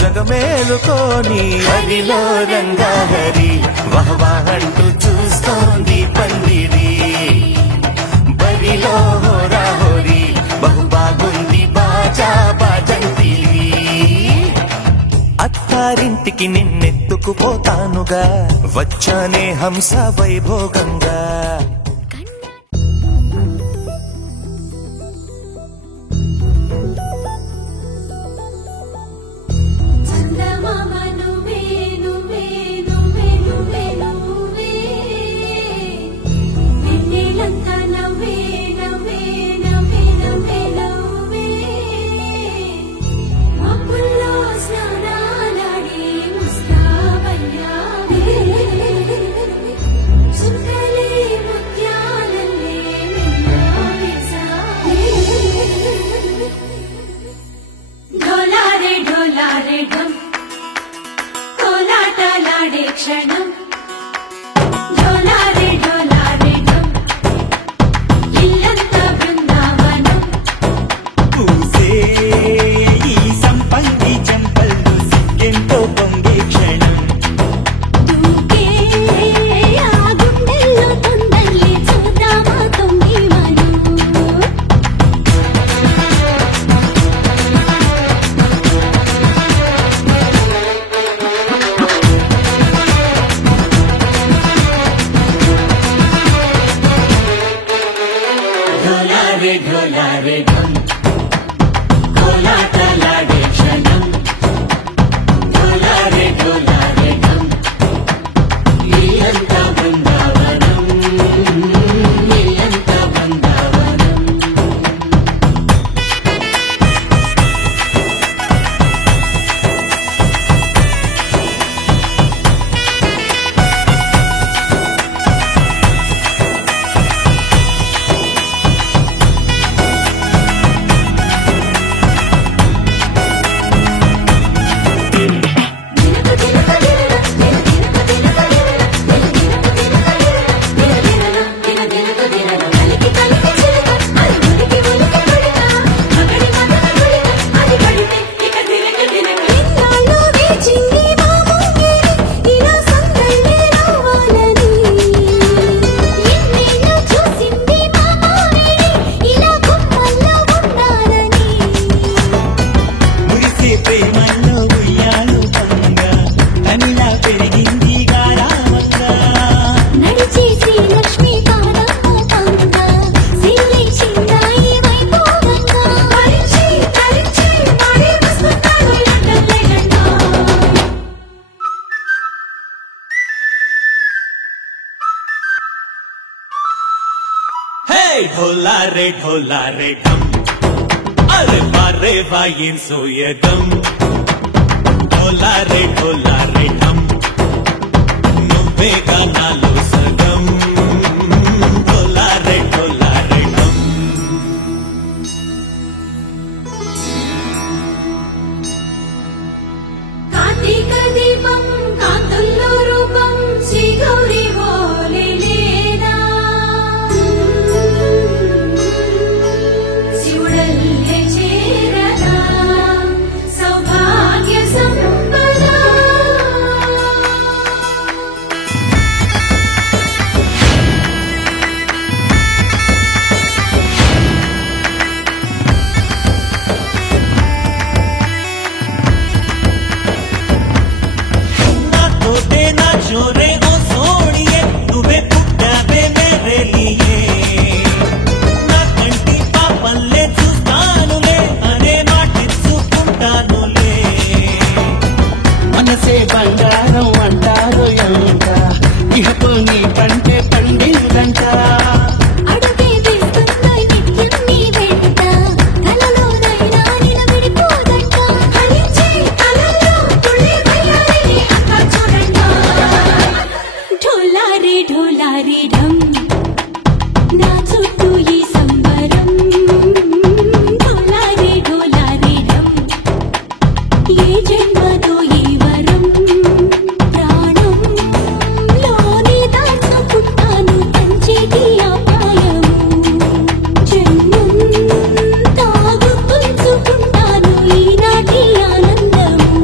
జగమేలుకోని హరిలో రంగాహరి వహవా అంటూ చూస్తోంది పందిరి బరిలో హోరా హోరీ బహు బాగుంది బాజా బాజంతిరి అత్తారింటికి నిన్నెత్తుకుపోతానుగా వచ్చానే హంస వైభోగంగా క్షణం ఇల్లంతా బృందావనం పూసే ఈ సంపంగి చెంపల్లో సిగ్గెంతో పొంగే క్షణం దూకే ఆ గుండెల్లో తొందరలే చూద్దామా తొంగి మనం ढोलारे ढम कोलाटलाडे क्षणम ढोलारे ढम इल्लंता बृंदावनम इल्लंता बृंदावनम ढोलारे ढम अरे बारे वाइन सोयदम ढोलारे ढम నువ్వే గానాలు సగం ढोलारे ढम కార్తీక దీపం కాంతుల్లో రూపం శ్రీ గౌరీ ఓలే లేదా శివుడల్లే చేరదా సౌభాగ్య సంపద छोरे ओ सोनिए तुम्हें पुट्टावे मेरे लिए ना कंटी पापल्ले చూస్తానులే అనే మాటిచ్చుకుంటానులే మనసే బంగారం అంటారు ఎంత ఇహపు నీ కంటే పండిందంట అడుగే వేస్తున్నాయి నిత్యం నీ వెంట కలలోనైనా నిలబడిపోదంట హరించే కలలో తుళ్ళి వయ్యారి అక్క చూడంట ढोलारे ढम నా చుట్టూ ఈ సంబరం ढोलारे ढम ఏ జన్మతో ఈ వరం ప్రాణం లోని దాచుకుంటాను పంచేటి అపాయము జన్మం తాగు పుంచుకుంటాను ఈనాటి ఆనందము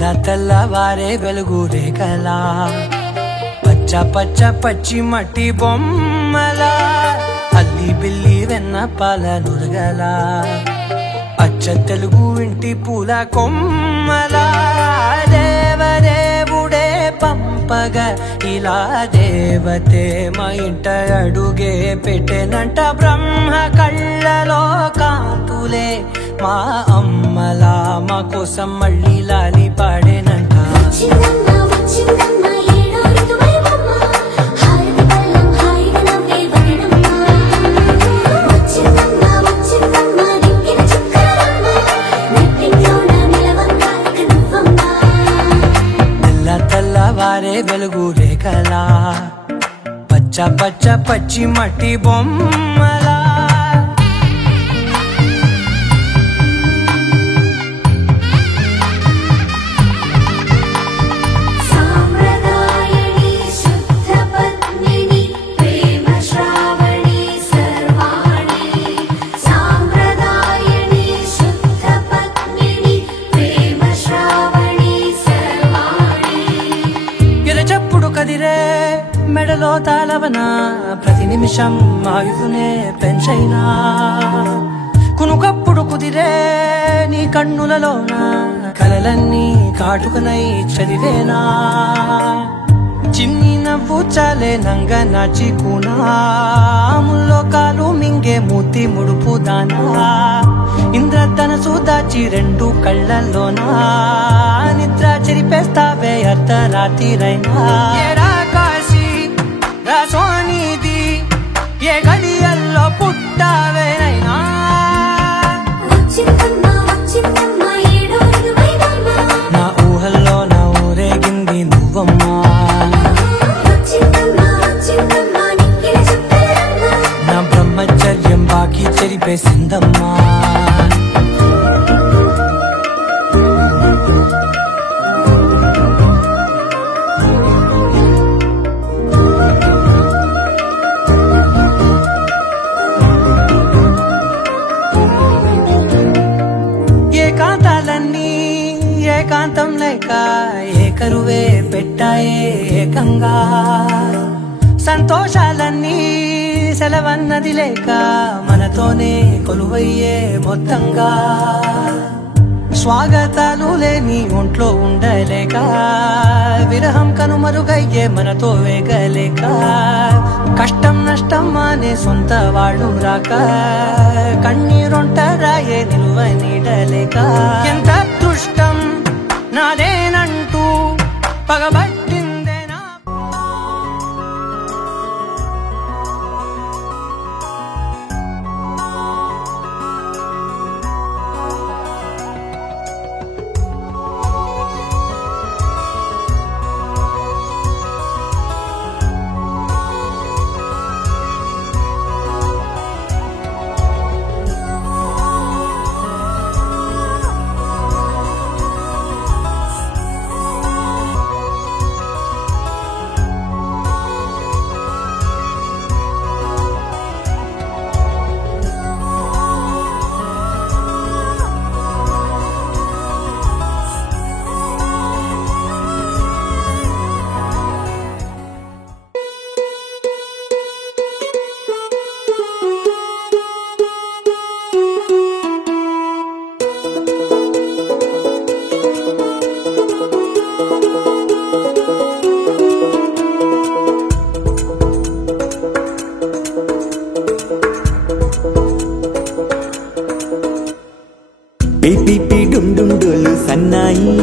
తెల్ల తెల్లవారే వెలుగు రేఖలా పచ్చ పచ్చ పచ్చి మట్టి బొమ్మలా అల్లి బిల్లి వెన్న పాల నురగలా అచ్చ తెలుగు ఇంటి పూల కొమ్మలా దేవదేవుడే పంపగా ఇలా దేవతే మా ఇంట అడుగే పెట్టెనంట బ్రహ్మ కళ్ళలో కాంతులే మా అమ్మలా మా కోసం మళ్ళీ లాలి పాడేనంట తెల్లవారే వెలుగు రేఖలా పచ్చ పచ్చ పచ్చి మట్టి బొమ్మలా కదిరే మెడలో తాళవన ప్రతి నిమిషం ఆయుధునే పెంచైనా కునుకప్పుడు కుదిరే నీ కన్నులలోన కలలన్నీ కాటుకనై చదివేనా చిన్ని నవ్వు చాలే నంగ నాచి కూనాముల్లో కాలు మింగే మూతి ముడుపు దానా ఇంద్రధనసు దాచి రెండు కళ్ళల్లోనా నిద్ర చెరిపేస్తావే అర్ధరాత్రిరైనా ఏడా కాశీ రాసోనిది ఏ గడియల్లో పుట్టావేనైనా నా ఊహల్లో నా ఊరేగింది నువ్వమ్మా నా బ్రహ్మచర్యం బాకీ చెరిపేసిందమ్మా ఏకాంతాలన్నీ ఏకాంతం లేక ఏకరువే పెట్టాయే ఏకంగా సంతోషాలన్నీ సెలవన్నది లేక మనతోనే కొలువయ్యే మొత్తంగా స్వాగతాలు లేని ఒంట్లో ఉండలేక విరహం కనుమరుగయ్యే మనతో వేగలేక కష్టం నష్టం అనే సొంత వాడు రాక కన్నీరొంటరాయే నిలువ నీడలేక ఎంత దృష్టం నాదేనంటూ పగబట్టిందేనా పిపి డుండుండులు సన్నాయి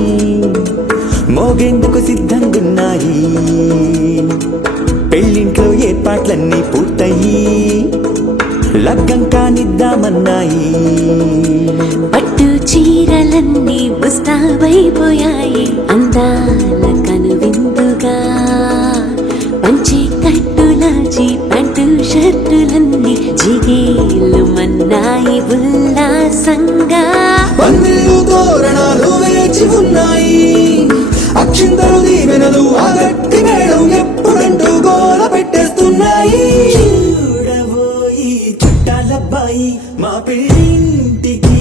మోగేందుకు సిద్ధంగున్నాయి పెళ్ళింట్లో ఏర్పాట్లన్నీ పూర్తయి లగ్గం కానిద్దామన్నాయి పట్టు చీరలన్నీ ముస్తాబైపోయాయి అందాల కనువిందుగా పంచి కట్టులాచి పంటు షర్టులన్నీ జిగేలు మన్నాయి ఉల్లాసంగా పందిళ్ళు తోరణాలు వేచి ఉన్నాయి అక్షింతలు దీవెనలు ఆ గట్టి మేడం ఎప్పుడంటూ గోల పెట్టేస్తున్నాయి చూడబోయి చుట్టాలబ్బాయి మా పెళ్ళింటికి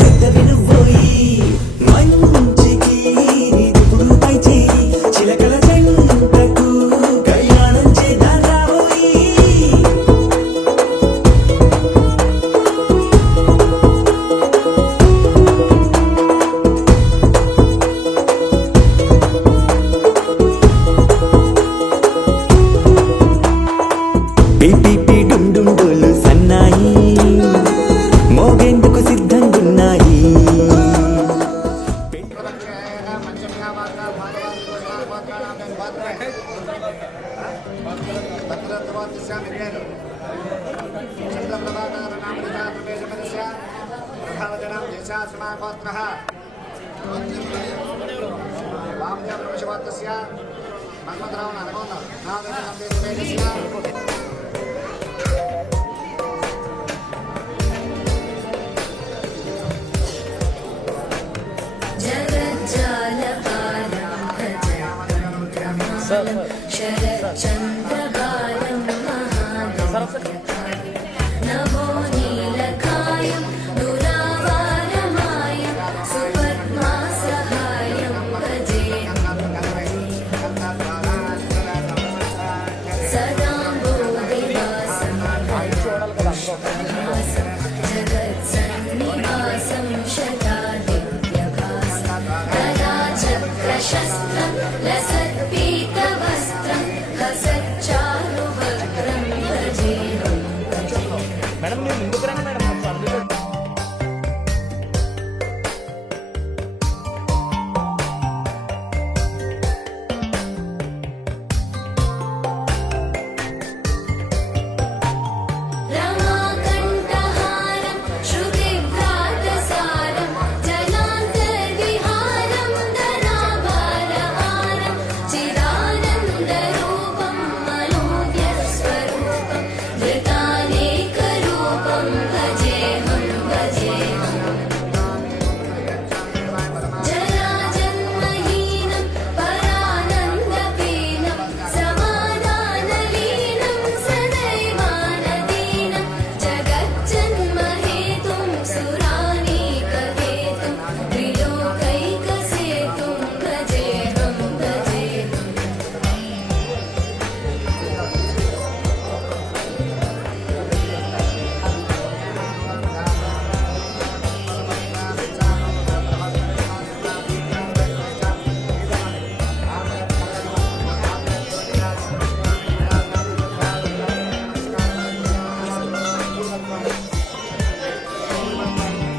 పెద్ద వినుబోయి మంచికి ఉన్నాయి. शरच्चन्द्रबालं महादेव्यकायं नभो नीलकायं दुरावारमायं सुपद्मासहायं भजेऽहं सदा बोधिवासं पुष्पहासं जगत्सन्निवासं शतादिव्यभासं कलाचक्रशस्त्रं लसत्पीतवस्त्रं हसच्चारुवक्त्रं भजेऽहं మేడం మీరు ముందుకు రండి మేడం रमाकण्ठहारं श्रुतिव्रातसारं जलान्तर्विहारं धनाभारहारं चिदानन्दरूपं मनोज्ञस्वरूपं धृतानेकरूपं भजेऽहं जराजन्महीनं परानन्दपीनं समाधानलीनं सदैवानदीनं जगज्जन्महेतुं सुरानीकहेतुं त्रिलोकैकसेतुं भजेऽहं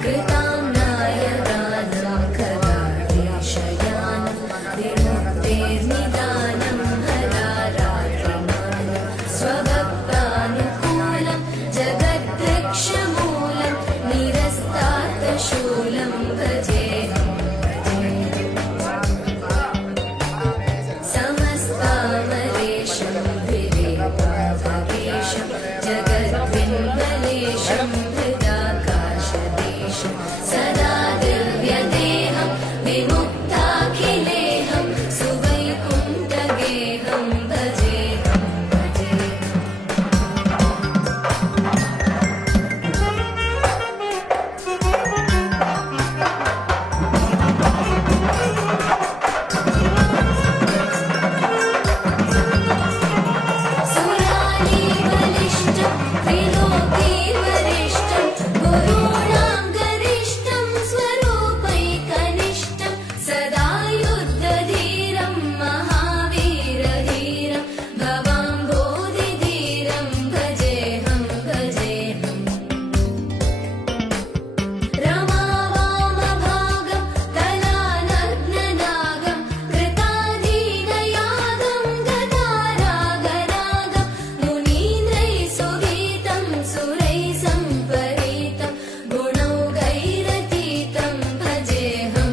कृताम्नाय गानं खगादेशयानं विमुक्तेर्निदानं हरारात्रिमानं स्वभक्तानुकूलं जगद्वृक्षमूलं निरस्तार्थशूलं भजेऽहं समस्तामरेशं विवेकाधकेशं जगद्बिम्बलेशं हृदाकाशदेशं सदा दिव्यदेहं विमुक्ताखिलेहं सुवैकुण्ठगेहं भजेऽहं सुरालीबलिष्ठं त्रिलोकीवरिष्ठं गुरूणां गरिष्ठं स्वरूपैकनिष्ठं सदा युद्धधीरं महावीरधीरं भवाम्भोधिधीरं भजेऽहं रमावामभागं कलानग्ननागं कृताधीनयागं गतारागरागं मुनीन्द्रैः सुगीतं सुरैः सम्परीतं गुणौघैरतीतं भजेऽहं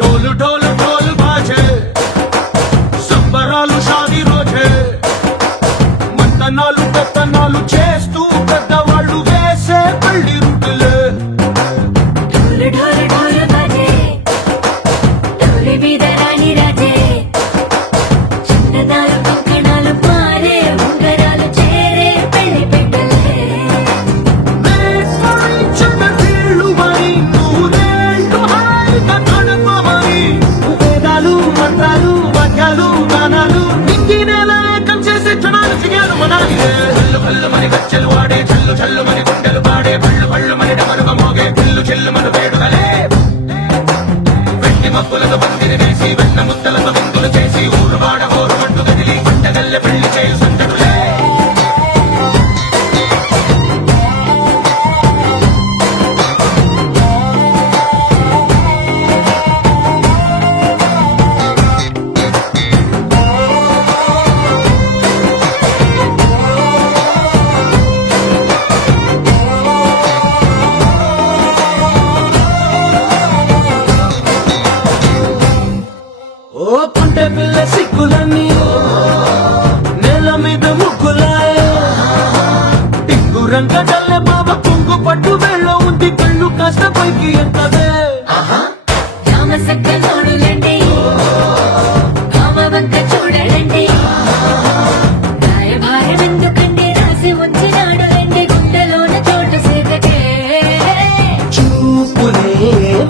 డోలు డోలు డోలు బాజే సంబరాలు షాదీ రోజే మంతనాలు పెత్తనాలు చేస్తూ పెద్దవాళ్ళు వేసే పల్లి రుట్టులే ढोल ढोल बाजे ढोली बीदरानी राजे చిన్నదాలు కంకణాలు కొంగు పట్టు వేళ్ళ ఉంది కళ్ళు కాస్త పైకి ఎక్కదే రామసక్క నోడులండి కామవంక చూడలండి రాయభారం ఎందుకండి రాసి ఉంచినాడులండి గుండెలోన చోటు సిగటే చూపులే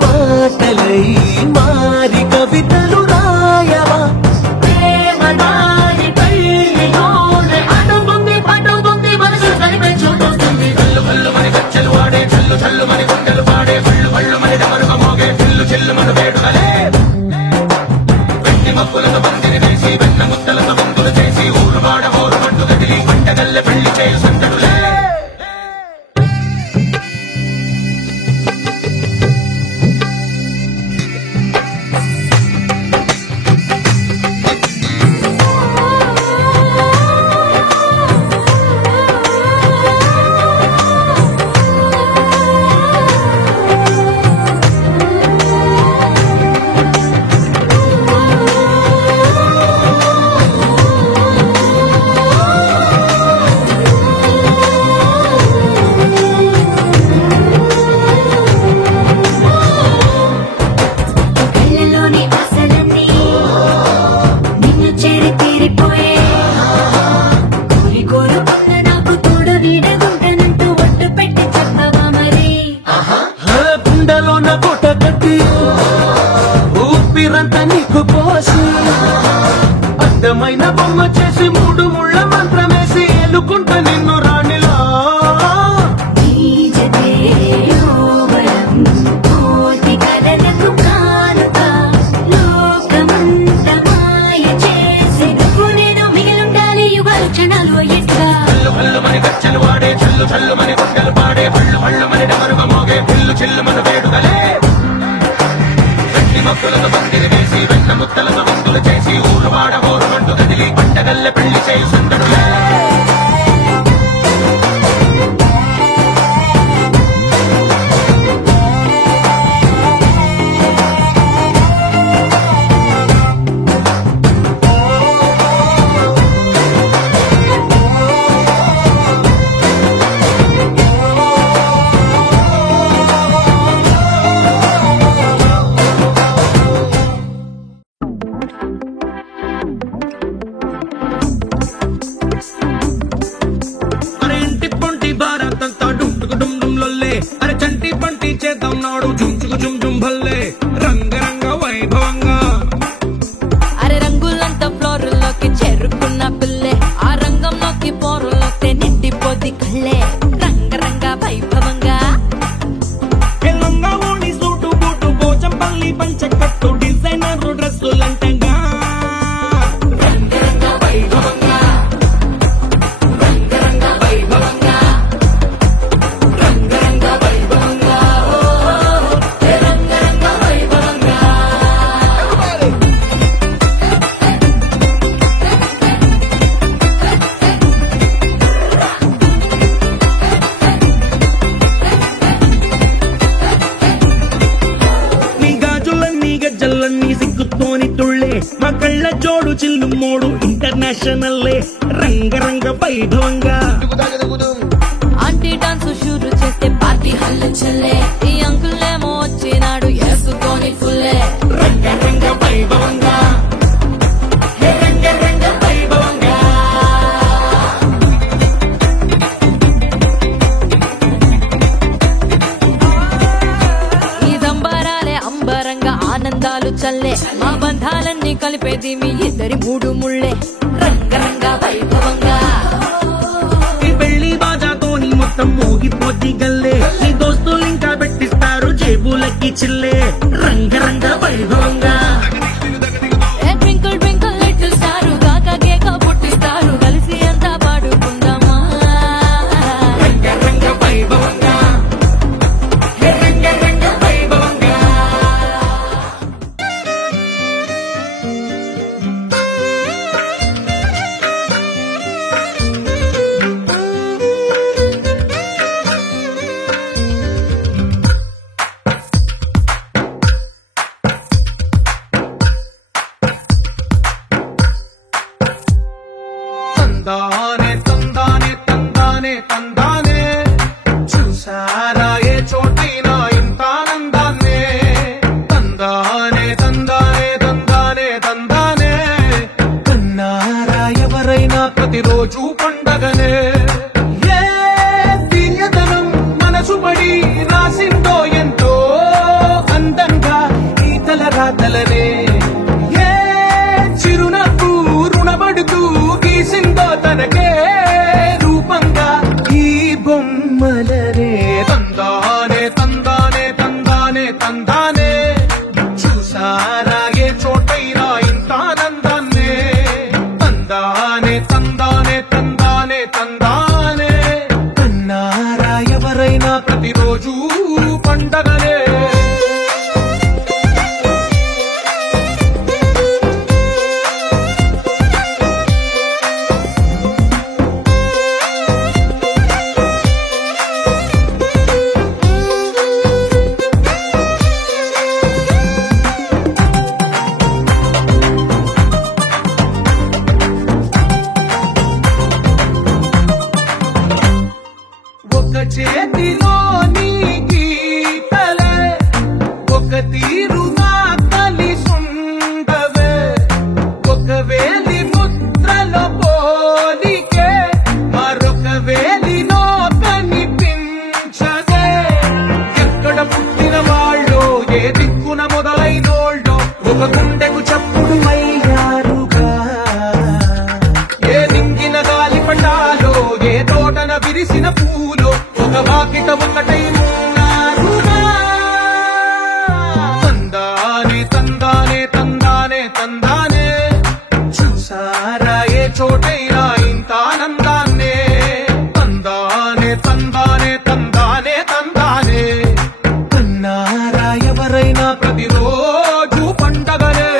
మాటలై మారి కవితలు రాయవా ప్రేమ దారి పెళ్లిలోనే అడుగుంది పడుగుంది మనసు కలిపే చూస్తుంది కళ్ళు కళ్ళు మని గచ్చలు వాడే చల్లు చల్లు మని గుండెలు పాడే కళ్ళు కళ్ళు మని డమరుగా మోగే చిల్లు చిల్లు మన వేడుకలే వెండి మప్పులతో బందిని వేసి వెన్న ముద్దలతో బంతులు చేసి ఊరు వాడ ఊరు మట్టు కదిలి పంటగల్లె పెళ్లి చేయు సంతడులే కళ్ళలోని ఆశలన్నీ నిన్ను చేరి తీరిపోయే కోరి కోరుకున్న నాకు తోడు నీడగుంటనంటూ ఒట్టు పెట్టి చెప్పవా మరి గుండెలోన కోట కట్టి ఊపిరంతా నీకు పోసి అందమైన బొమ్మ చేసి మూడు ముళ్ళ మంత్రమేసి ఎలుకుంటా నిన్ను రాణిలా నీజతే యోవరం కోటి కలలకు కానుక లోకమంత మాయ చేసి నువ్వు నేను మిగిలుండాలి యుగాలు క్షణాలు ఎట్లా కళ్ళు కళ్ళు మని గచ్చలు వాడే చల్లు చల్లు మని గుండెలు పాడే పళ్ళు పళ్ళు మని డమరుగా మోగే పిల్లు చిల్లు మన వేడుకలే వెండి మక్కులతో బందిని వేసి వెన్న ముద్దలతో బంతులు చేసి ఊరు వాడ ఊరు మంటు కదిలి పంటగల్లె పెళ్లి చేయు సంతడులే అరే ఇంటి పొంటి భారతంతా డుంటుకు డుమ్ డుమ్ లొల్లే అరే చంటి పంటి చేద్దాం నాడు చుంచుకు చుమ్ చుమ్ భల్లే రంగరంగ వైభవంగా అరే రంగులంతా ఫ్లోర్లోకి చేరుకున్న పిల్లే ఆ రంగంలోకి పోరులోకి నిండిపోది కళ్ళే రంగరంగ వైభవంగా లంగా ఓణి సూటు బూటు పోచంపల్లి పంచకట్టు డిజైనర్ డ్రెస్సులంటంగా రంగరంగ వైభవంగా రంగరంగ వైభవంగా రంగరంగ వైభవంగా రంగరంగ వైభవంగా నీ గాజులన్నీ గజ్జలన్నీ సిగ్గుతోని తుళ్ళే మా కళ్ళ జోడు చిల్లు మోడు ఇంటర్నేషనల్లే రంగరంగ వైభవంగా ఆంటీ డాన్స్ షూరు చేస్తే పార్టీ హల్లు చెల్లే ఈ అంకులేమో వచ్చినాడు వేసుకొని ఫుల్లే రంగరంగ వైభవంగా హే రంగరంగ వైభవంగా ఈ సంబరాలే అంబరంగా ఆనందాలు చల్లే మా బంధాలన్నీ కలిపేది మీ ఇద్దరి మూడు ముళ్ళే రంగరంగ వైభవంగా ఈ పెళ్లి బాజాతోని మొత్తం మోగిపోద్ది గల్లే నీ దోస్తులు ఇంకా పెట్టిస్తారు జేబులకి చిల్లే రంగరంగ వైభవంగా ట్వింకిల్ ట్వింకిల్ లిటిల్ స్టార్ కాక కేక పుట్టిస్తారు కలిసి అంతా పాడుకుందామా రంగరంగ వైభవంగా హే రంగరంగ వైభవంగా చూసారా ఏ చోటైనా ఇంత ఆనందాన్నే తందానే తందానే తందానే తందానే కన్నారా ఎవరైనా ప్రతిరోజు పండగనే ఏ దివ్యతనం మనసు పడి రాసిందో ఎంతో అందంగా ఈ తలరాతలనే ఏ చిరునవ్వు రుణపడుతూ గీసిందో తనకే రూపంగా ఈ బొమ్మలనే తందానే తందానే తందానే తందానే చూసారా ఏ చోటైనా ఇంత ఆనందాన్నే తందానే తందానే తందానే తందానే కన్నారా ఎవరైనా ప్రతిరోజు పండగనే ఒక చేతిలో నీ గీతలే ఒక తీరుగా కలిసుండవే ఒక వేలి ముద్రలో పోలికే మరొక వేలిలో కనిపించదే ఎక్కడ పుట్టిన వాళ్ళో ఏ దిక్కున మొదలైనోళ్ళో ఒక గుండెకు చప్పుడు అయ్యారుగా ఏ దింగిన గాలి పటాలో ఏ తోటన విరిసిన పూలో ఒక వాకిట ఒకటై ఉన్నారుగా తందానే తందానే తందానే తందానే చూసారా ఏ చోటైనా ఇంత ఆనందాన్నే తందానే తందానే తందానే తందానే కన్నారా ఎవరైనా ప్రతిరోజు పండగనే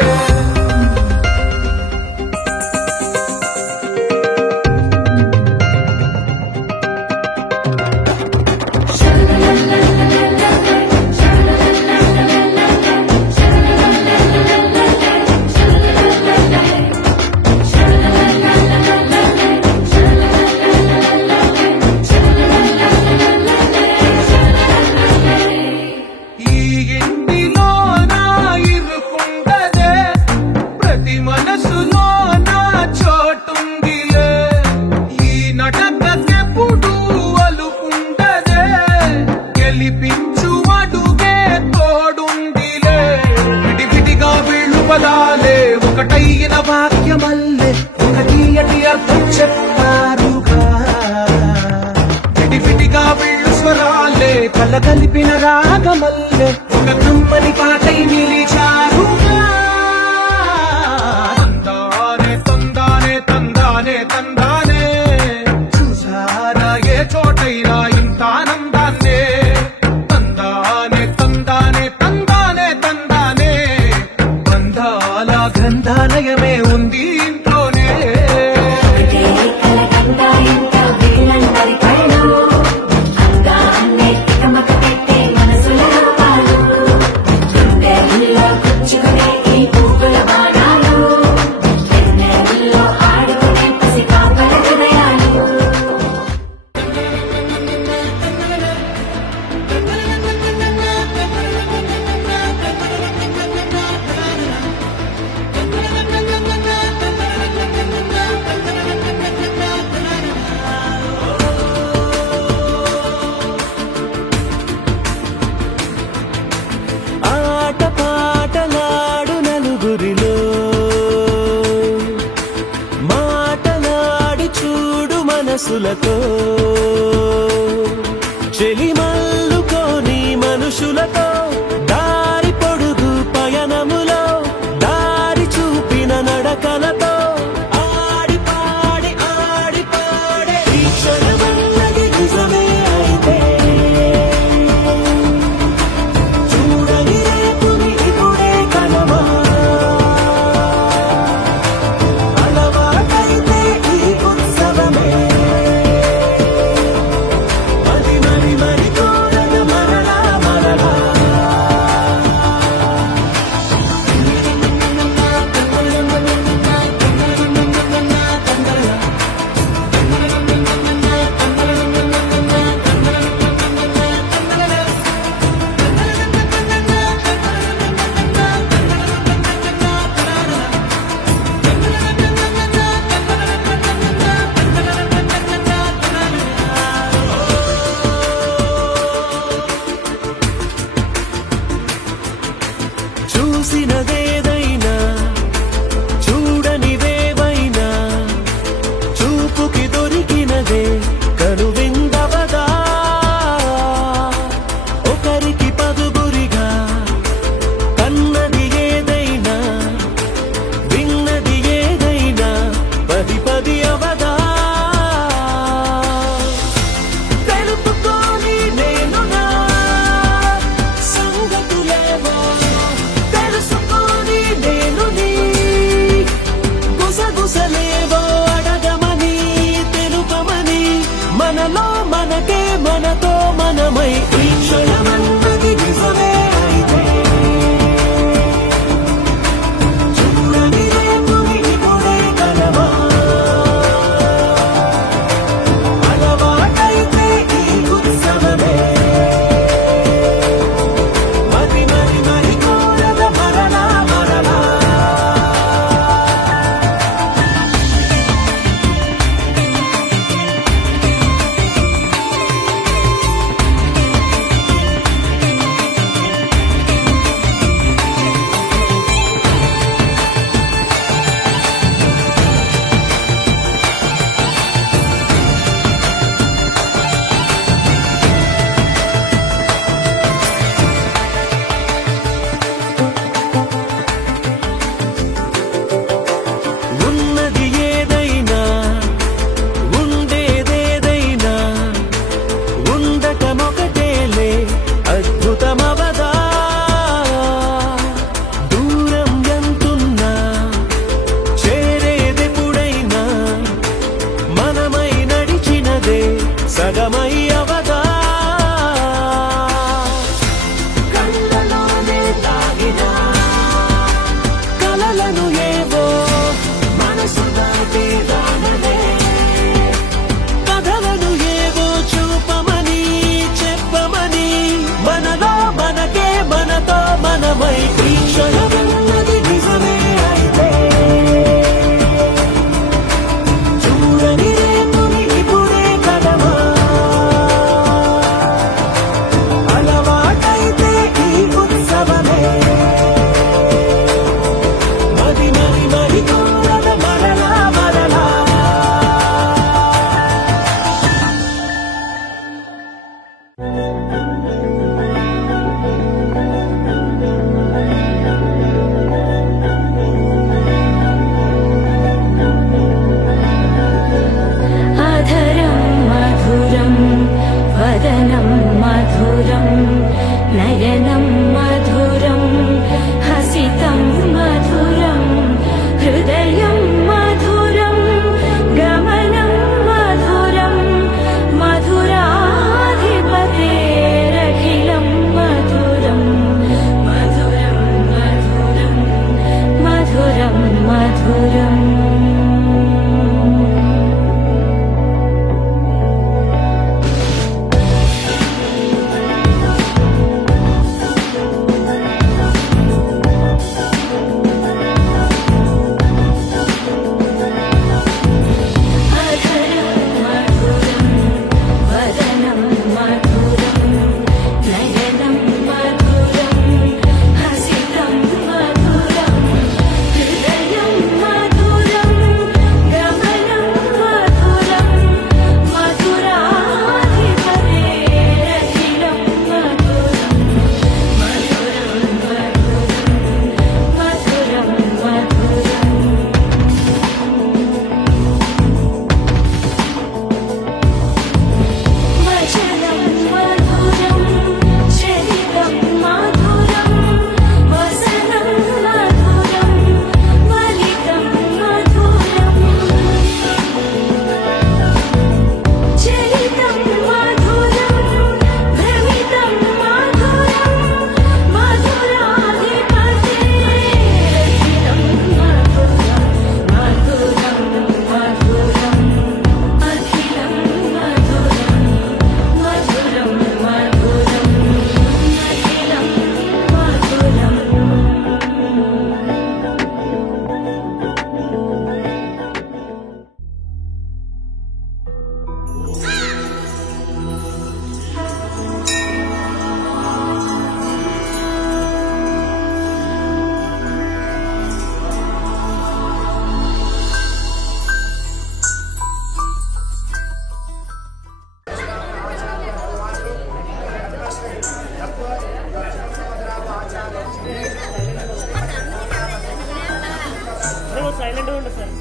ఈ ఇంటిలో నా ఇరుకుండదే ప్రతి మనసులో నా చోటుందిలే ఈ నటకెప్పుడు అలుకుండదే గెలిపించు అడుగే తోడుందిలే విడివిడిగా వీళ్ళు పదాలే ఒకటైన వాక్యమల్లే ఒక తీయటి అర్థం చెప్పారుగా విడివిడిగా వీళ్ళు స్వరాలే కల కలిపిన రాగమల్లే ఒక కమ్మని పాటై నిలిచారుగా తందానే తందానే తందానే తందానే చూసారా ఏ చోటైనా ఇంత ఆనందాన్నే తందానే తందానే తందానే తందానే బంధాల గ్రంథాలయమే ఉంది ఇంట్లోనే ఆట పాటలాడు నలుగురిలో మాటలాడి చూడు మనసులతో చెలిమల్లుకోని మనుషులతో దారి పొడుగు పయనములో దారి చూపిన నడకలతో ఆడి పాడే ఈ క్షణమన్నది నిజమే అయితే చూడని రేపుని ఇప్పుడే కలవా అలవాటైతే ఈ ఉత్సవమే మరి మరి మరి అధరం మధురం వదనం మధురం నయనం మధురం హసితం మధురం హృదయం మధురం గమనం మధురం మధురాధిపతేరఖిలం మధురం మధురం మధురం మధురం మధురం సైలెంట్ గా ఉంటుంది సార్.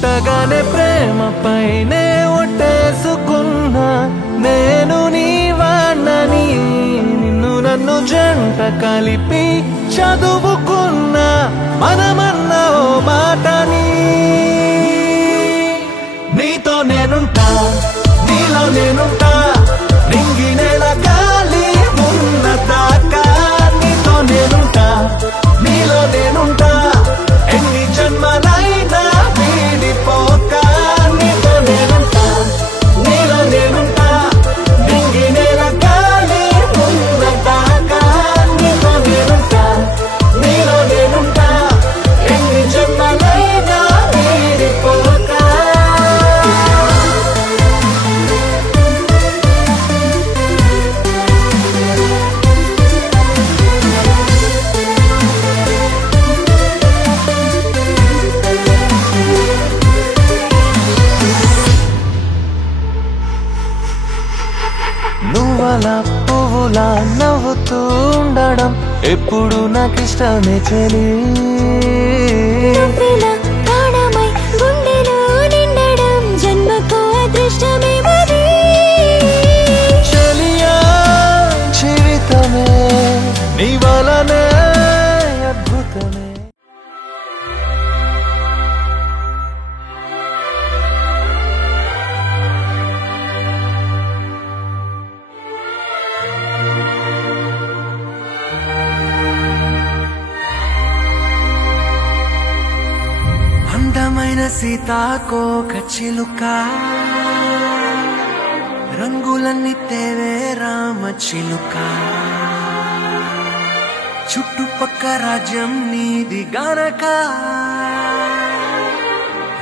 పుట్టగానే ప్రేమ పైనే ఒట్టేసుకున్నా నేను నీ వాణ్ణని నిన్ను నన్ను జంట కలిపి చదువుకున్నా మనమన్న ఓ మాటని నీతో నేనుంటా నీలో నేనుంటా నింగి నేల గాలి ఉన్న దాకా నీతో నేనుంటా నీలో నేనుంటా ఎన్ని జన్మలైనా వీడిపోక నీతో నేనుంటా నీలో నేనుంటా నింగి నేల గాలి ఉన్న దాకా నీతో నేనుంటా నీలో నేనుంటా ఎన్ని జన్మలైనా వీడిపోక నువ్వలా పువ్వులా నవ్వుతూ ఉండడం ఎప్పుడు నాకిష్టమే చెలి నువ్వెలా ప్రాణమై గుండెలో నిండడం జన్మకు అదృష్టమే మరి చెలియా జీవితమే నీ వలనే అద్భుతమే అందమైన సీతాకోక చిలుక రంగులన్నీ తేవే రామ చిలుక చుట్టుపక్క రాజ్యం నీది గనక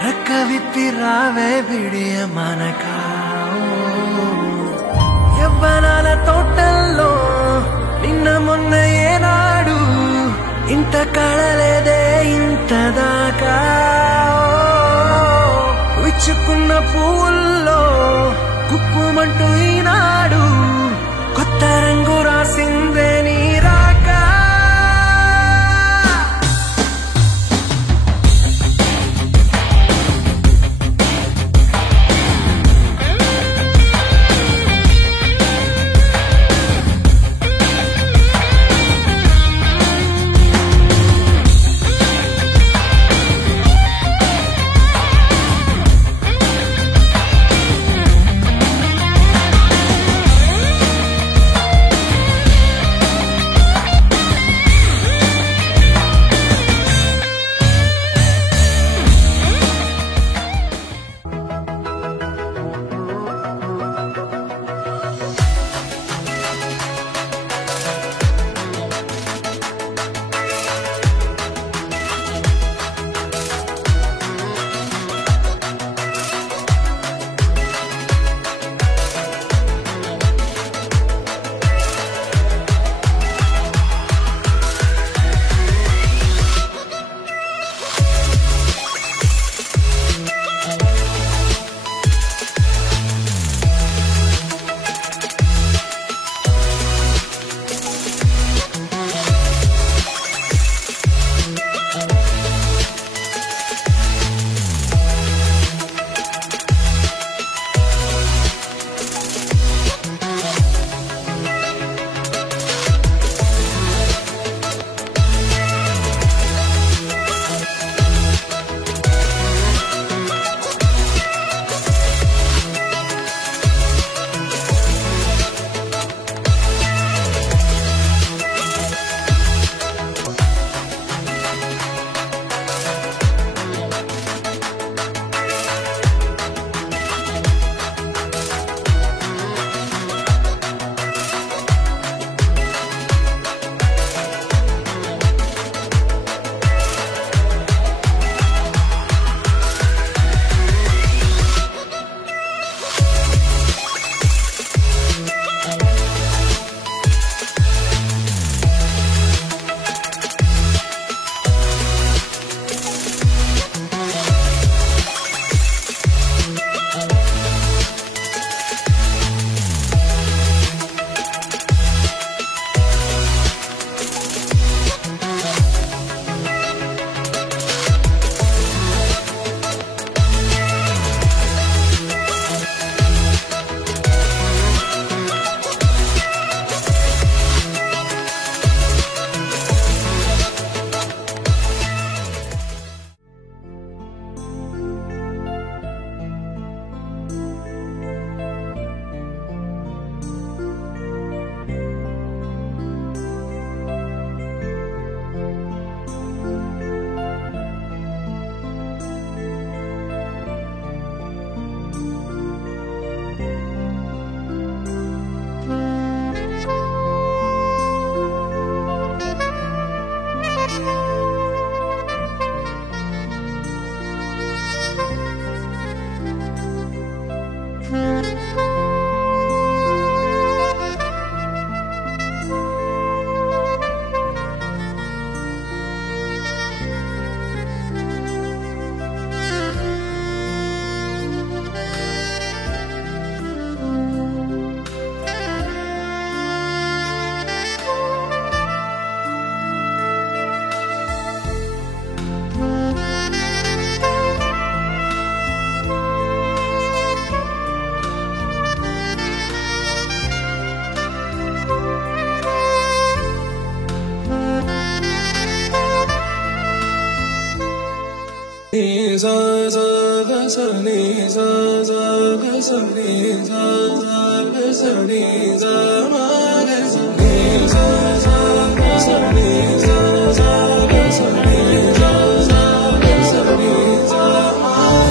రెక్క విప్పి రావే విడియ మనక యవ్వనాల తోటల్లో నిన్న మొన్న ఏనాడు ఇంత కళలేదే ఇంత దాకా విచ్చుకున్న పూల్లో కుప్పుమంటూ ఈనాడు కొత్త రంగు రాసిందే నీ రాక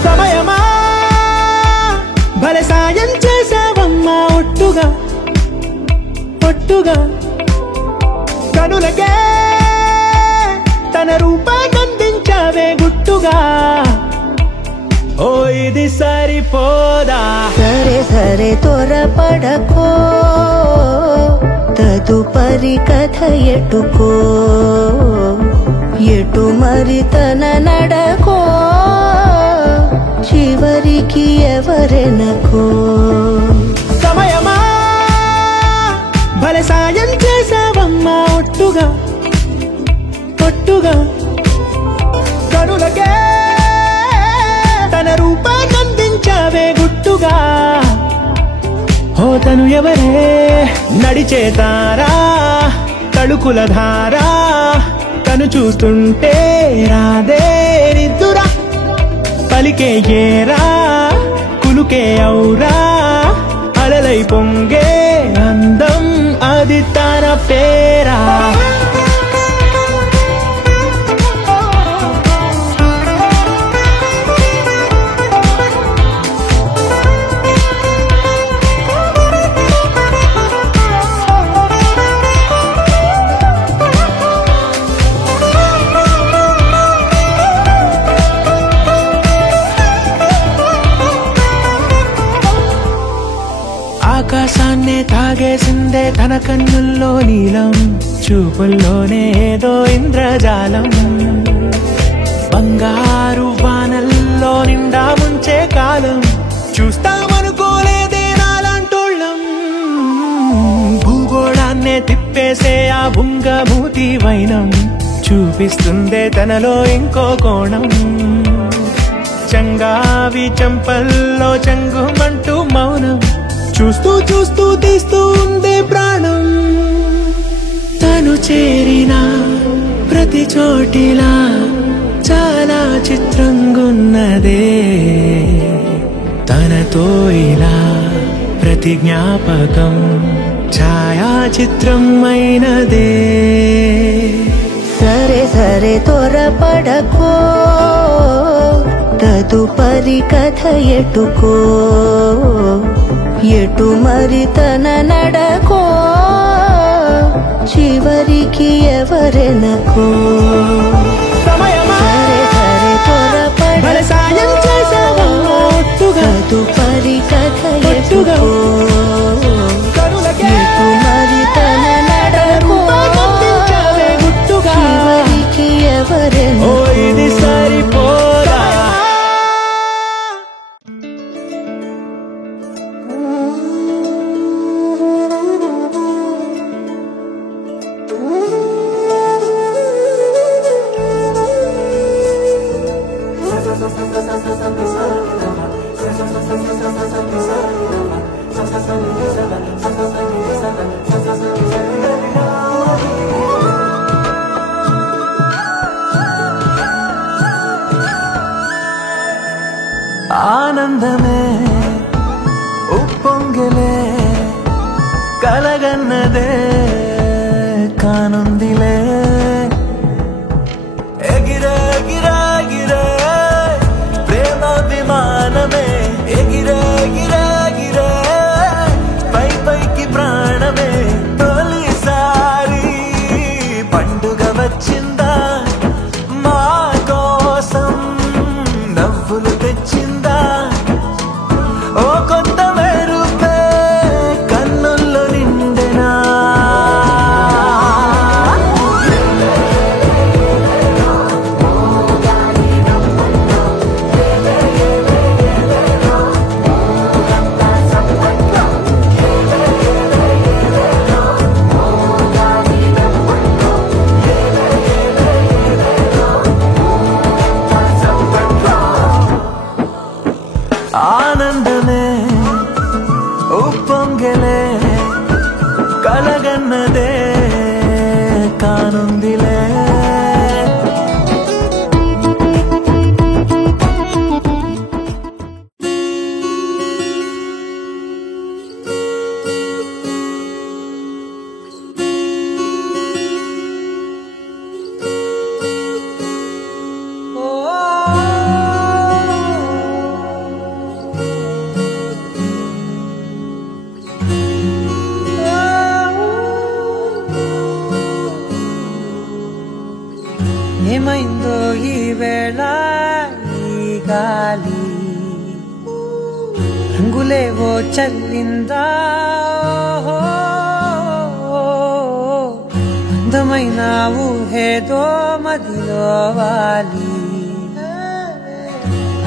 సమయమా భలే సాయం చేసావమ్మా ఒట్టుగా ఒట్టుగా కనులకే తన రూపాన్నందించావే గుట్టుగా ఓ ఇది సరిపోదా సరే సరే త్వరపడకో తదుపరి కథ ఎటుకో ఎటు మరి తన నడకో చివరికి ఎవరెనకో సమయమా భలే సాయం చేసావమ్మా ఒట్టుగా ఒట్టుగా కనులకే తన రూపాన్నందించావే గుట్టుగా ఓ తను ఎవరే నడిచేతారా తళుకుల ధారా తను చూస్తుంటే రాదే నిద్దురా పలికే ఏరా కులుకే ఔరా అలలై పొంగే అందం అది తన పేరా ఆకాశాన్నే తాగేసిందే తన కన్నుల్లో నీలం చూపుల్లోనే ఏదో ఇంద్రజాలం బంగారు వానల్లో నిండా ముంచే కాలం చూస్తామనుకోలేదే నాలాంటోళ్ళం భూగోళాన్నే తిప్పేసే ఆ బుంగమూతి వైనం చూపిస్తుందే తనలో ఇంకో కోణం చంగావి చంపల్లో చంగుమంటూ మౌనం చూస్తూ చూస్తూ తీస్తూ ఉందే ప్రాణం తను చేరిన ప్రతి చోటిలా చాలా చిత్రంగున్నదే తనతో ఇలా ప్రతి జ్ఞాపకం ఛాయాచిత్రం అయినదే సరే సరే త్వరపడకో తదుపరి కథ ఎటుకో ఎటు మరి తన నడకో చివరికి ఎవరెనకో సమయమా సరే సరే భలే సాయం చేసావమ్మా ఒట్టుగా తదుపరి కథ ఒట్టుగా ఎటుకో కనులకే ఎటు మరి తన నడకో రూపాన్నందించావే గుట్టుగా చివరికి ఓ ఎవరెనకో ఇది సరిపోదా చినుకులేవో చల్లిందా అందమైన ఊహేదో మదిలో వాలి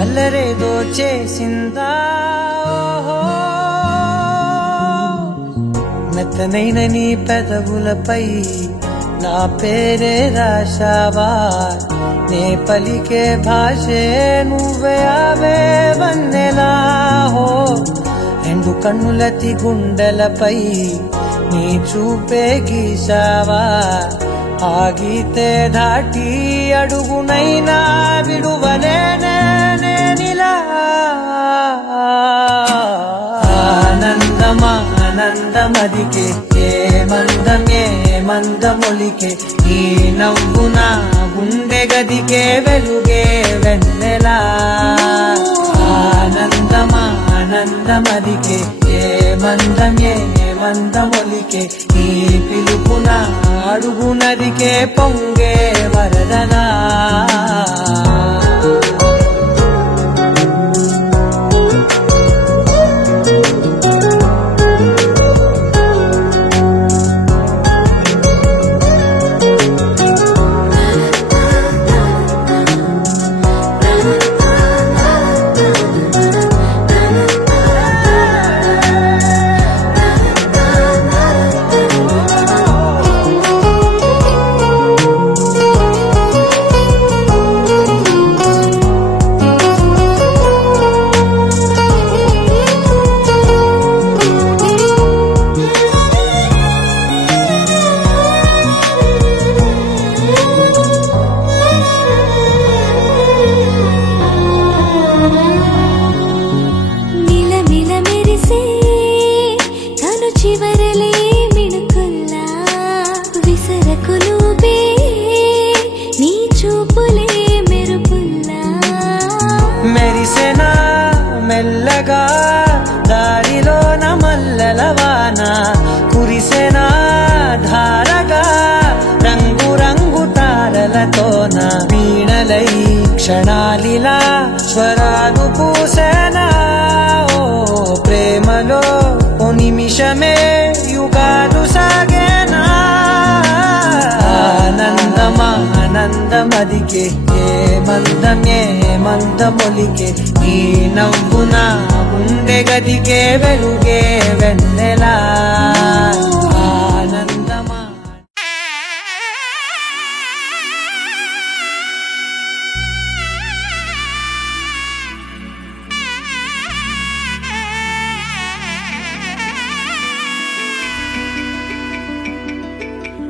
అల్లరేదో చేసిందా మెత్తనైన నీ పెదవులపై నా పేరే రాశావా నే పలికే భాషే నువ్వే ఆవే వన్నెలా హో రెండు కన్నులతి గుండెలపై నీ చూపే గీశావా ఆగితే దాటి అడుగునైనా విడువనే నేనిలా ఆనందమా ఆనందమదికే ఏ మందమొలికే ఈ నవ్వున గుండె గదికే వెలుగే వెన్నెలా ఆనందమా ఆనందమదికే ఏ మందమొలికే ఈ పిలుపున అడుగునదికే పొంగే వరదలా మెరిసెనా మెల్లగా దారిలో నమల్లలవాన కురిసెనా ధారగా రంగు రంగు తారలతోన వీణలై క్షణాలిలా స్వరాలు పూసెనా ఓ ప్రేమలో ఓ నిమిషమే యుగాలు సాగేనా ఆనందమా ఆనందమదికే ఏ మందమొలికే ఈ నవ్వున గుండె గదికే వెలుగే వెన్నెలా ఆనందమా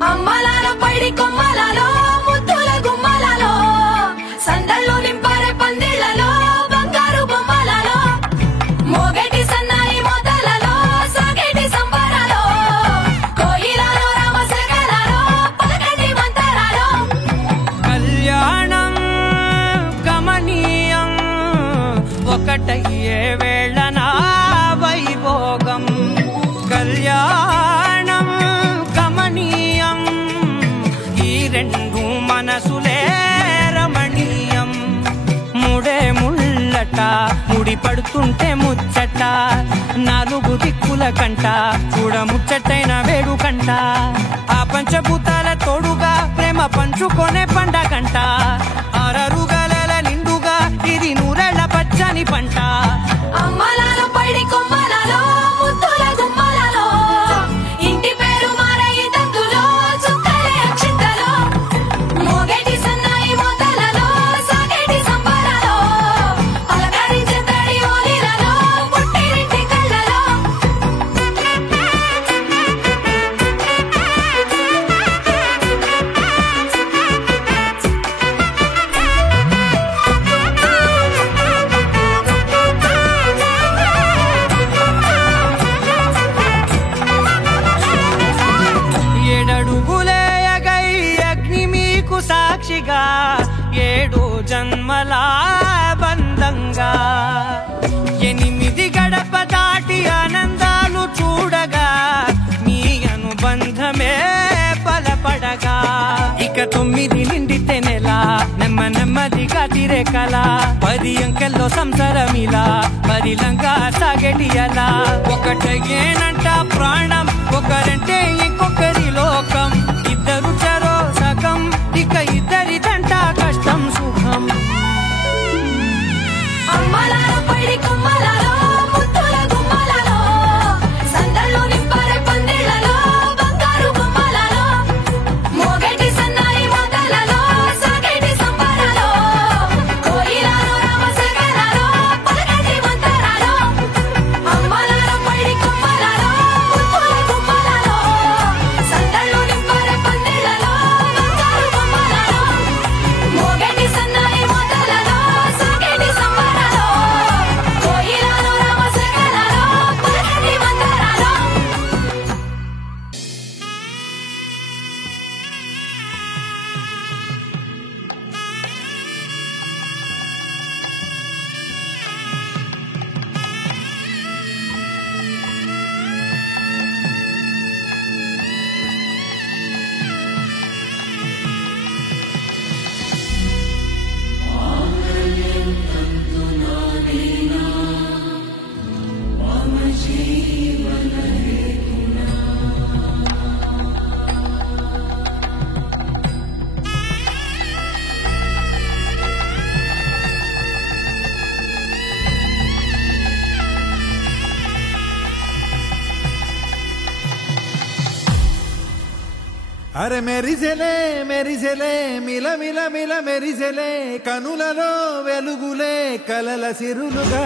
అమ్మలాలో పడి కొమ్మలలో ముద్దుల గుమ్మలలో సందళ్ళు నింపారే పందిళ్లలో బంగారు బొమ్మలలో మోగేటి సన్నాయి మోతలలో సాగేటి సంబరాలో కోయిలలో రామశకలలో పలకటి మంతరాలో కళ్యాణం గమనీయం ఒకటయ్యే వేళన వైభోగం కళ్యాణం గమనీయం ఈ రెండు మనసులే రమణీయం ముడే ముళ్ళట ముడి పడుతుంటే ముచ్చట నాలుగు దిక్కుల కంట చూడ ముచ్చటైన వేడుకంట ఆ పంచభూతాల తోడుగా ప్రేమ పంచుకొనే పండగంట ఆరరుగల నిండుగా ఇది నూరెళ్ళ పచ్చని పంట అమ్మలాలో పడి కొమ్మలలో ముద్దుల గుమ్మలలో ఇంటి పేరు మారయి తందులో చుక్కలే అక్షింతలో మోగేటి సన్నాయి మోతలలో సాగేటి సంబరాలో అలకరించే తడి ఓలిలలో పుట్టినింటి కళ్ళలో ఏడడుగులేయగై అగ్ని మీకు సాక్షిగా ఏడు జన్మల బంధంగా 8 గడప దాటి ఆనందాలు చూడగా మీ అనుబంధమే బలపడగా ఇక 9 నిండితే నెల నెమ్మదిగా తీరే కల 10 అంకెల్లో సంసారమిలా పరిలంగా సాగేటియలా ఒకటేనంట ప్రాణం ఒకరంటే ఇంకొకరి లోకం ఇద్దరు చరో సగం ఇక ఇద్దరిదంట కష్టం సుఖం అమ్మలాలో పడి కొమ్మలాలో ముత్తుల గుమ్మలాలో సందళ్ళు నింపారే పందిళ్లలో బంగారు గుమ్మలాలో మోగేటి సన్నాయి మోతలలో సాగేటి సంబరాలో కోయిలాలో రామశేఖరాలో పలకటి మంతరాలో అమ్మలాలో పడి కొమ్మలాలో ముత్తుల గుమ్మలాలో సందళ్ళు నింపారే పందిళ్లలో బంగారు గుమ్మలాలో మోగేటి సన్నాయి మోతలలో సాగేటి సంబరాలో కోయిలాలో రామశేఖరాలో పలకటి మంతరాలో అరే మెరిసెలే మెరిసెలే మిల మిల మిల మెరిసెలే కనులలో వెలుగులే కలల సిరులుగా